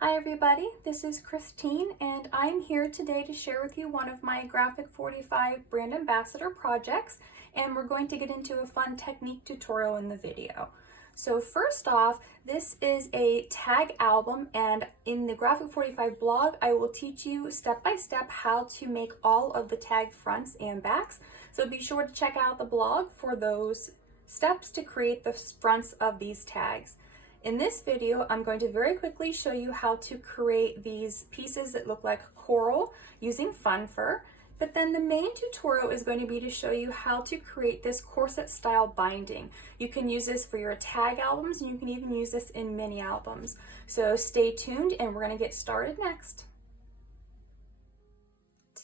Hi everybody, this is Christine and I'm here today to share with you one of my Graphic 45 brand ambassador projects, and we're going to get into a fun technique tutorial in the video. So first off, this is a tag album, and in the Graphic 45 blog I will teach you step by step how to make all of the tag fronts and backs. So be sure to check out the blog for those steps to create the fronts of these tags. In this video, I'm going to very quickly show you how to create these pieces that look like coral using fun fur, but then the main tutorial is going to be to show you how to create this corset style binding. You can use this for your tag albums, and you can even use this in mini albums. So stay tuned and we're going to get started next.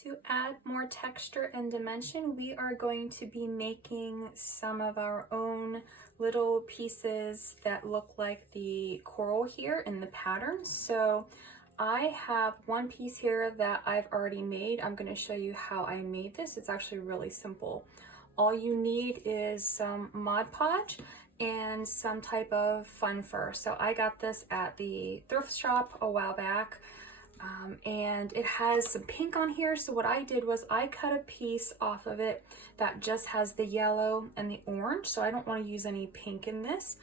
To add more texture and dimension, we are going to be making some of our own little pieces that look like the coral here in the pattern. So I have one piece here that I've already made. I'm going to show you how I made this. It's actually really simple. All you need is some Mod Podge and some type of fun fur. So I got this at the thrift shop a while back. And it has some pink on here, so what I did was I cut a piece off of it that just has the yellow and the orange, so I don't want to use any pink in this,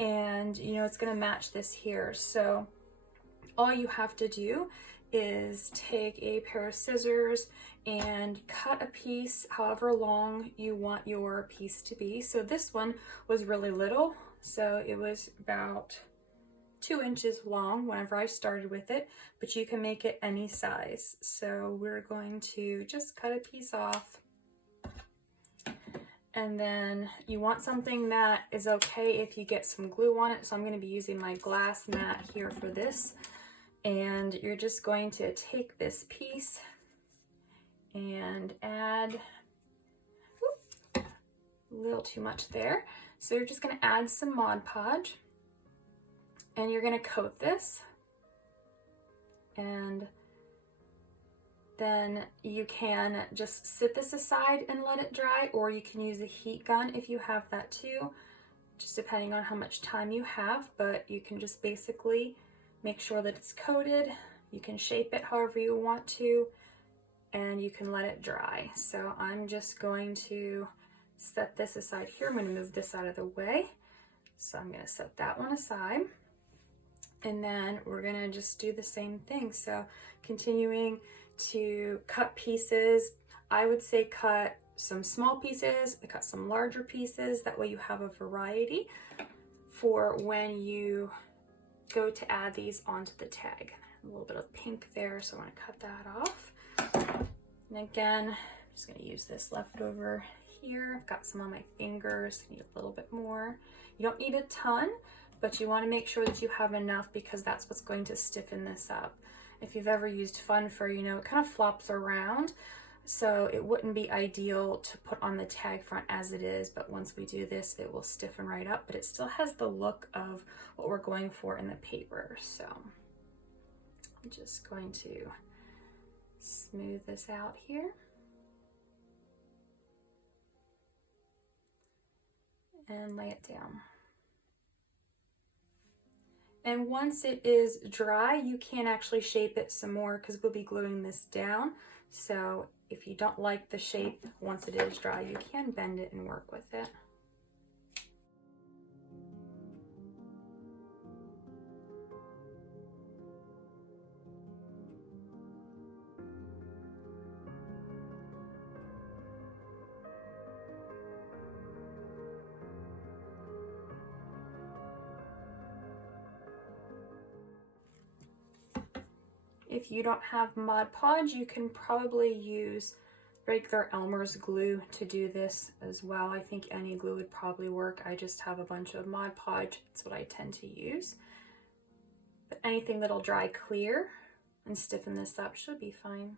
and you know it's going to match this here. So all you have to do is take a pair of scissors and cut a piece however long you want your piece to be. So this one was really little, so it was about 2 inches long whenever I started with it, but you can make it any size. So we're going to just cut a piece off, and then you want something that is okay if you get some glue on it. So I'm going to be using my glass mat here for this, and you're just going to take this piece and add, a little too much there. So you're just going to add some Mod Podge, and you're going to coat this, and then you can just sit this aside and let it dry, or you can use a heat gun if you have that too, just depending on how much time you have. But you can just basically make sure that it's coated. You can shape it however you want to, and you can let it dry. So I'm just going to set this aside here. I'm going to move this out of the way. So I'm going to set that one aside. And then we're gonna just do the same thing. So continuing to cut pieces, I would say cut some small pieces, cut some larger pieces. That way you have a variety for when you go to add these onto the tag. A little bit of pink there, so I wanna cut that off. And again, I'm just gonna use this leftover here. I've got some on my fingers, need a little bit more. You don't need a ton, but you want to make sure that you have enough, because that's what's going to stiffen this up. If you've ever used fun fur, you know it kind of flops around, so it wouldn't be ideal to put on the tag front as it is, but once we do this it will stiffen right up, but it still has the look of what we're going for in the paper. So I'm just going to smooth this out here. And lay it down. And once it is dry, you can actually shape it some more, because we'll be gluing this down. So if you don't like the shape once it is dry, you can bend it and work with it. If you don't have Mod Podge, you can probably use regular Elmer's glue to do this as well. I think any glue would probably work. I just have a bunch of Mod Podge. That's what I tend to use. But anything that'll dry clear and stiffen this up should be fine.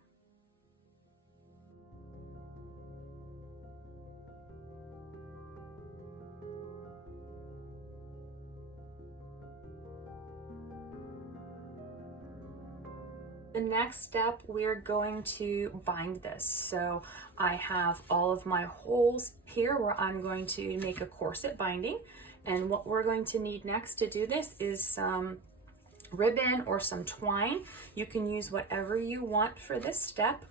The next step, we're going to bind this. So I have all of my holes here where I'm going to make a corset binding. And what we're going to need next to do this is some ribbon or some twine. You can use whatever you want for this step.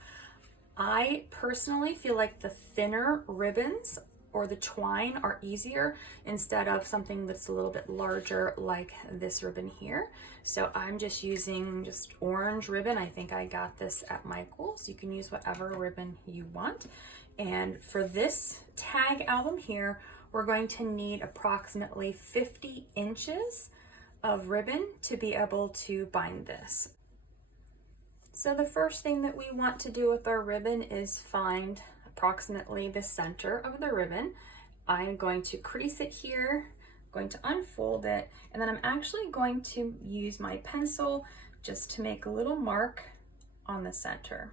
I personally feel like the thinner ribbons or the twine are easier instead of something that's a little bit larger like this ribbon here. So I'm just using just orange ribbon. I think I got this at Michael's. You can use whatever ribbon you want. And for this tag album here, we're going to need approximately 50 inches of ribbon to be able to bind this. So the first thing that we want to do with our ribbon is find approximately the center of the ribbon. I'm going to crease it here, going to unfold it, and then I'm actually going to use my pencil just to make a little mark on the center.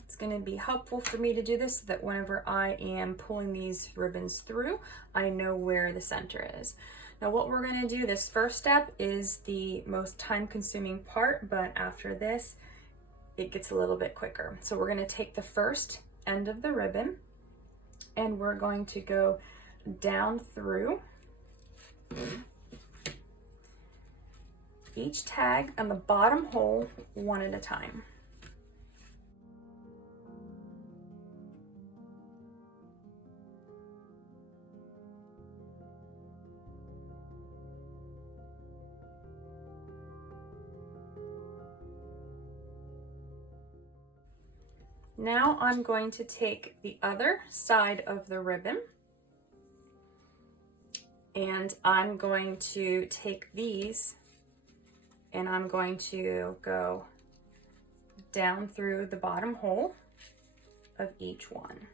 It's going to be helpful for me to do this so that whenever I am pulling these ribbons through, I know where the center is. Now what we're going to do, this first step is the most time-consuming part, but after this, it gets a little bit quicker. So we're going to take the first end of the ribbon and we're going to go down through each tag on the bottom hole one at a time. Now I'm going to take the other side of the ribbon and I'm going to take these and I'm going to go down through the bottom hole of each one.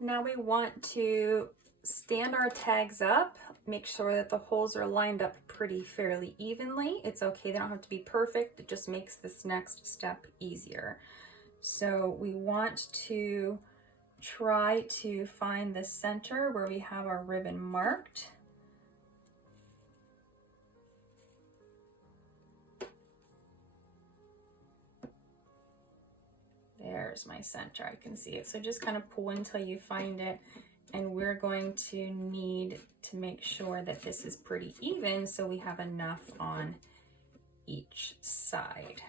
Now we want to stand our tags up, make sure that the holes are lined up pretty fairly evenly. It's okay, they don't have to be perfect, it just makes this next step easier. So we want to try to find the center where we have our ribbon marked. There's my center, I can see it. So just kind of pull until you find it. And we're going to need to make sure that this is pretty even so we have enough on each side.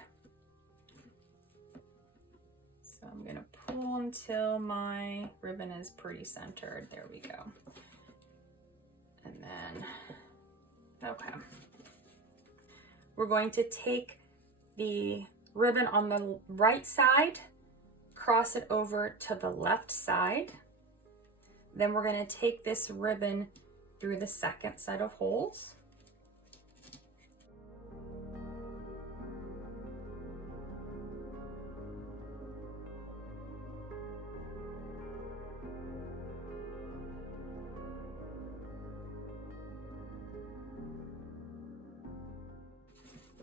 So I'm gonna pull until my ribbon is pretty centered. There we go. And then, okay. We're going to take the ribbon on the right side, cross it over to the left side. Then we're going to take this ribbon through the second set of holes.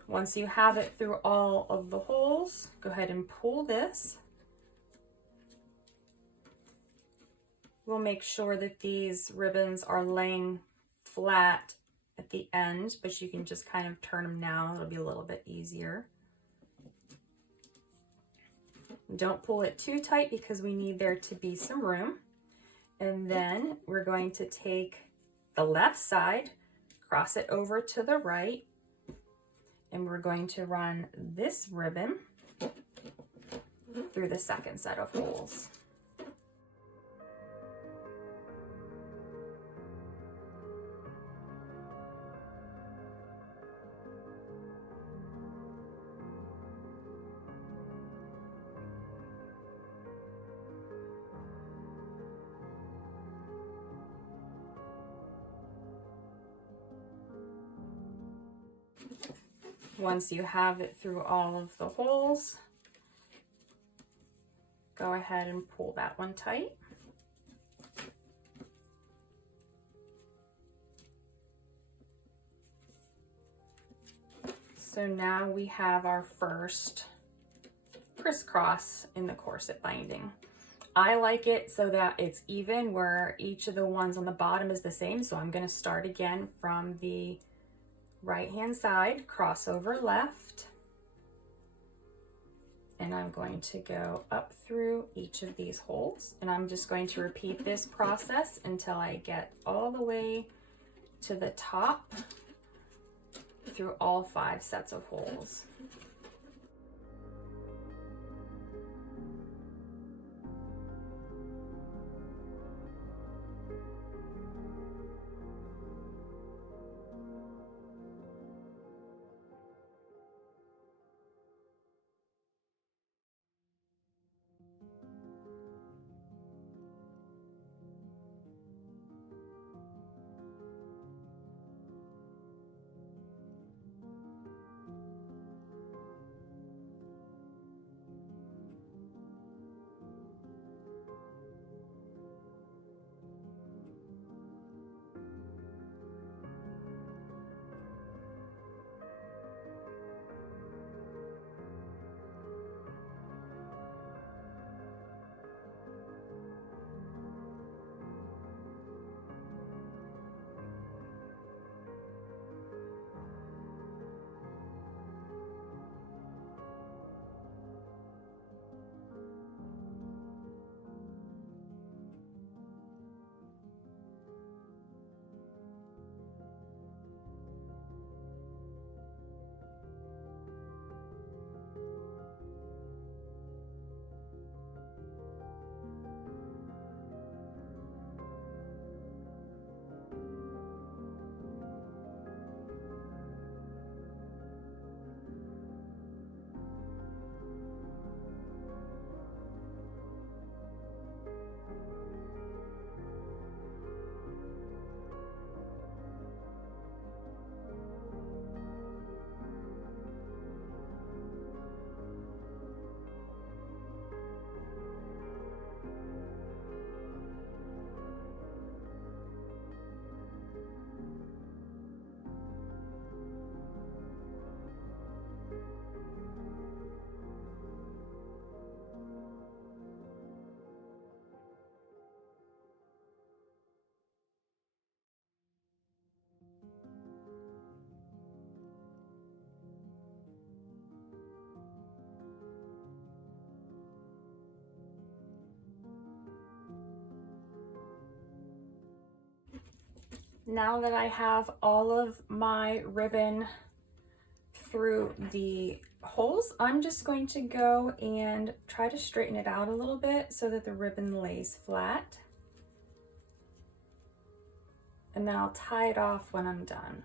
Once you have it through all of the holes, go ahead and pull this. We'll make sure that these ribbons are laying flat at the end, but you can just kind of turn them now. It'll be a little bit easier. Don't pull it too tight because we need there to be some room. And then we're going to take the left side, cross it over to the right, and we're going to run this ribbon through the second set of holes. Once you have it through all of the holes, go ahead and pull that one tight. So now we have our first crisscross in the corset binding. I like it so that it's even where each of the ones on the bottom is the same. So I'm going to start again from the right hand side, cross over left, and I'm going to go up through each of these holes, and I'm just going to repeat this process until I get all the way to the top through all 5 sets of holes. Now that I have all of my ribbon through the holes, I'm just going to go and try to straighten it out a little bit so that the ribbon lays flat. And then I'll tie it off when I'm done.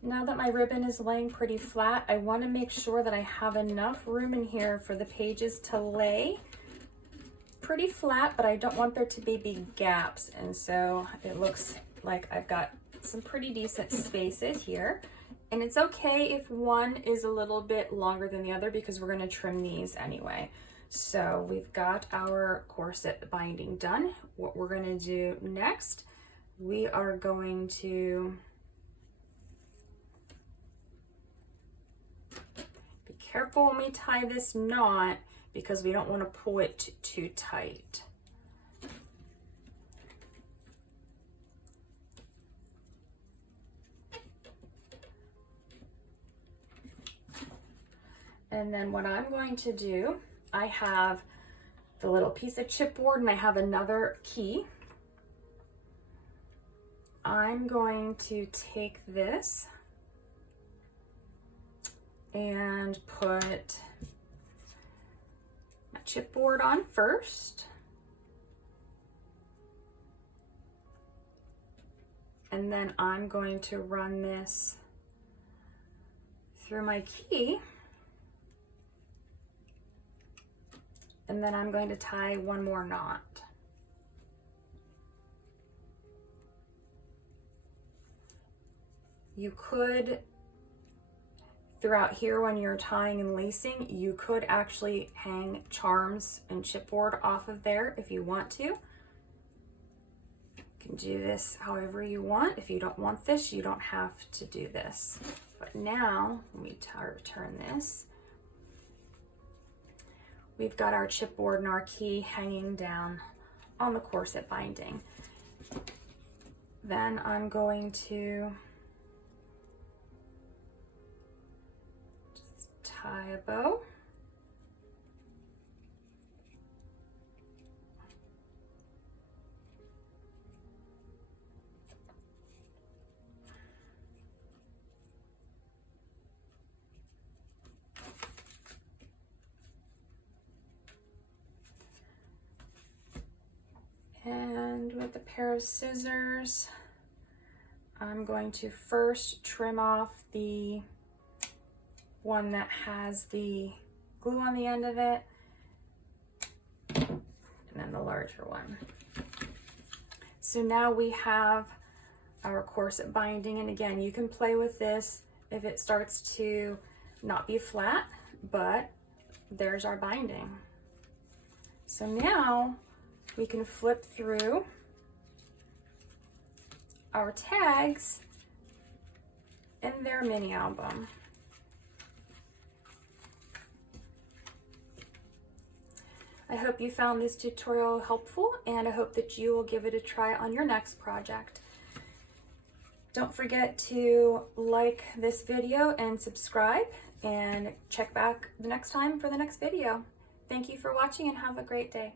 Now that my ribbon is laying pretty flat, I want to make sure that I have enough room in here for the pages to lay pretty flat, but I don't want there to be big gaps. And so it looks like I've got some pretty decent spaces here. And it's okay if one is a little bit longer than the other because we're going to trim these anyway. So we've got our corset binding done. What we're going to do next, we are going to be careful when we tie this knot because we don't want to pull it too tight. And then what I'm going to do, I have the little piece of chipboard and I have another key. I'm going to take this and put my chipboard on first. And then I'm going to run this through my key. And then I'm going to tie one more knot. You could, throughout here when you're tying and lacing, you could actually hang charms and chipboard off of there if you want to. You can do this however you want. If you don't want this, you don't have to do this. But now, let me turn this. We've got our chipboard and our key hanging down on the corset binding. Then I'm going to just tie a bow. And with a pair of scissors, I'm going to first trim off the one that has the glue on the end of it, and then the larger one. So now we have our corset binding, and again, you can play with this if it starts to not be flat, but there's our binding. So now we can flip through our tags in their mini album. I hope you found this tutorial helpful, and I hope that you will give it a try on your next project. Don't forget to like this video and subscribe, and check back the next time for the next video. Thank you for watching and have a great day.